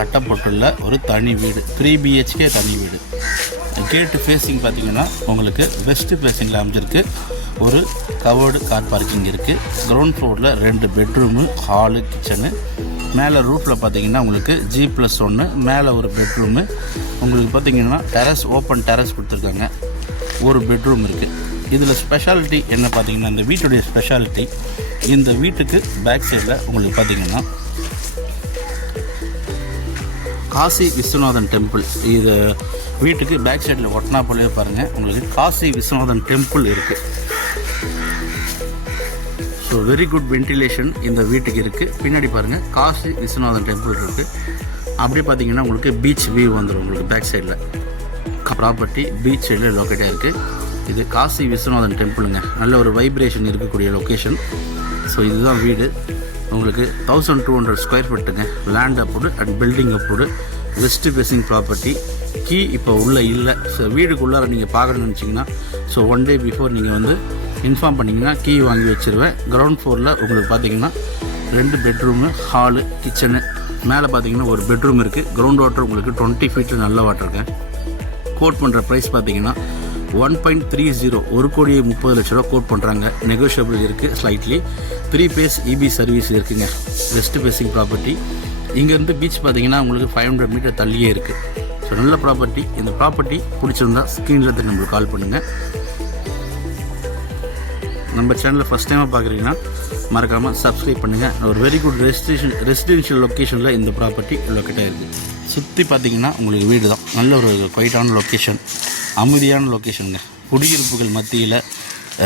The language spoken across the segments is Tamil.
கட்டப்பட்டுள்ள ஒரு தனி வீடு, 3 BHK தனி வீடு. கேட்டு ஃபேஸிங் பார்த்திங்கன்னா உங்களுக்கு வெஸ்ட் ஃபேஸிங்கில் அமைஞ்சிருக்கு. ஒரு கவர்டு கார் பார்க்கிங் இருக்குது. கிரவுண்ட் ஃப்ளோரில் 2 பெட்ரூமு, ஹாலு, கிச்சனு. மேலே ரூஃபில் பார்த்திங்கன்னா உங்களுக்கு G+1, மேலே ஒரு பெட்ரூமு. உங்களுக்கு பார்த்திங்கன்னா டெரஸ், ஓப்பன் டெரஸ் கொடுத்துருக்காங்க. ஒரு பெட்ரூம் இருக்குது. இதில் ஸ்பெஷாலிட்டி என்ன பார்த்திங்கன்னா, இந்த வீட்டுடைய ஸ்பெஷாலிட்டி, இந்த வீட்டுக்கு பேக் சைடில் உங்களுக்கு பார்த்திங்கன்னா காசி விஸ்வநாதன் டெம்பிள். இது வீட்டுக்கு பேக் சைடில் ஒட்டினா போலே பாருங்கள், உங்களுக்கு காசி விஸ்வநாதன் டெம்பிள் இருக்குது. ஸோ வெரி குட் வென்டிலேஷன் இந்த வீட்டுக்கு இருக்குது. பின்னாடி பாருங்கள் காசி விஸ்வநாதன் டெம்பிள் இருக்குது. அப்படியே பார்த்தீங்கன்னா உங்களுக்கு பீச் வியூ வந்துடும். உங்களுக்கு பேக் சைடில் ப்ராப்பர்ட்டி பீச் சைடில் லொக்கேட் ஆகிருக்கு. இது காசி விஸ்வநாதன் டெம்பிளுங்க. நல்ல ஒரு வைப்ரேஷன் இருக்கக்கூடிய லொக்கேஷன். ஸோ இதுதான் வீடு. உங்களுக்கு 1200 ஸ்கொயர் ஃபீட்டுங்க. Land approved and building approved, west facing property. Key இப்போ உள்ளே இல்லை. ஸோ வீடுக்குள்ளார நீங்கள் பார்க்கணுன்னு நினச்சிங்கன்னா, ஸோ 1 day பிஃபோர் நீங்கள் வந்து இன்ஃபார்ம் பண்ணிங்கன்னா கீ வாங்கி வச்சுருவேன். கிரவுண்ட் ஃப்ளோரில் உங்களுக்கு பார்த்தீங்கன்னா 2 பெட்ரூமு, ஹாலு, கிச்சனு. மேலே பார்த்தீங்கன்னா ஒரு பெட்ரூம் இருக்குது. கிரவுண்ட் வாட்டர் உங்களுக்கு 20 ஃபீட்டில் நல்ல வாட்டருங்க. கோட் பண்ணுற ப்ரைஸ் பார்த்தீங்கன்னா 1.30, 1,30,00,000 கோட் பண்ணுறாங்க. நெகோஷியபிள் இருக்குது ஸ்லைட்லி. 3 phase EB சர்வீஸ் இருக்குங்க. West facing property. இங்கேருந்து பீச் பார்த்தீங்கன்னா உங்களுக்கு 500 மீட்டர் தள்ளியே இருக்குது. ஸோ நல்ல ப்ராப்பர்ட்டி. இந்த ப்ராப்பர்ட்டி பிடிச்சிருந்தா ஸ்க்ரீனில் தான் நம்மளுக்கு கால் பண்ணுங்கள். நம்ம சேனலில் ஃபஸ்ட் டைமாக பார்க்குறீங்கன்னா மறக்காமல் சப்ஸ்கிரைப் பண்ணுங்கள். ஒரு வெரி குட் ரெசிடென்ஷியல் லொக்கேஷனில் இந்த ப்ராப்பர்ட்டி லொக்கேட் ஆகிருக்கு. சுற்றி பார்த்தீங்கன்னா உங்களுக்கு வீடு தான். நல்ல ஒரு குவைட்டான லொக்கேஷன், அமைதியான லொக்கேஷனுங்க. குடியிருப்புகள் மத்தியில்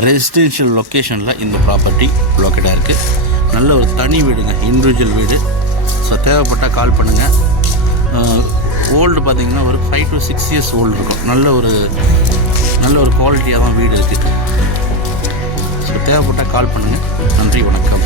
ரெசிடென்ஷியல் லொக்கேஷனில் இந்த ப்ராப்பர்ட்டி லொக்கேட்டாக இருக்குது. நல்ல ஒரு தனி வீடுங்க, இண்டிவிஜுவல் வீடு. ஸோ தேவைப்பட்டால் கால் பண்ணுங்கள். ஓல்டு பார்த்திங்கன்னா ஒரு 5 to 6 years ஓல்டு இருக்கும். நல்ல ஒரு குவாலிட்டியாக தான் வீடு இருக்குது. ஸோ தேவைப்பட்டால் கால் பண்ணுங்கள். நன்றி, வணக்கம்.